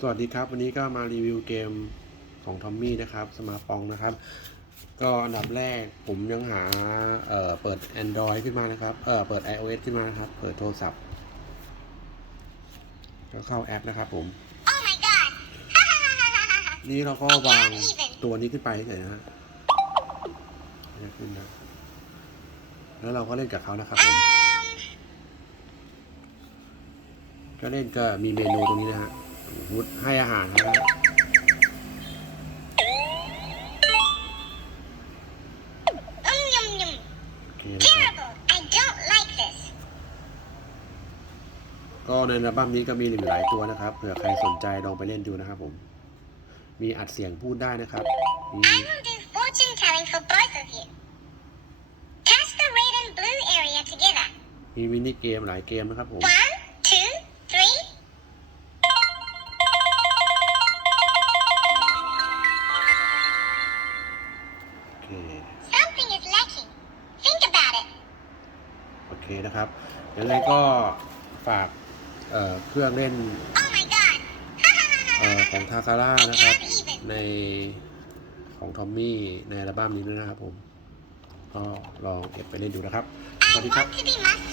สวัสดีครับ วันนี้ก็มารีวิวเกมของทอมมี่นะครับ สมาปองนะครับ ก็อันดับแรกผมยังหาเอ่อเปิด Android ขึ้นมานะครับเอ่อเปิด iOS ขึ้นมานะครับ เปิดโทรศัพท์ก็เข้าแอปนะครับผม Oh my god! นี่เราก็วางตัวนี้ขึ้นไปเฉยๆนะฮะเนี่ยขึ้นนะ แล้วเราก็เล่นกับเขานะครับผมก็เล่นก็มีเมนูตรงนี้นะฮะ มุดให้อาหารนะฮะ Um yum yum. โอเคนะครับ Terrible. I don't like this. ก็ในอัลบั้มนี้ก็มีหลายตัวนะครับ เผื่อใครสนใจลองไปเล่นดูนะครับผม มีอัดเสียงพูดได้นะครับมี I will do fortune telling for both of you. Cast the red and blue area together. มีมินิเกมหลายเกมนะครับผม Something is lacking. Think about it. โอเคนะครับ ยังไงก็ฝากเอ่อเครื่องเล่น Oh my god. เอ่อของทาคาร่านะครับ Can't even. ในของทอมมี่ในอัลบั้มนี้ด้วยนะครับผม ก็ลองเก็บไปเล่นดูนะครับ สวัส I ดีครับ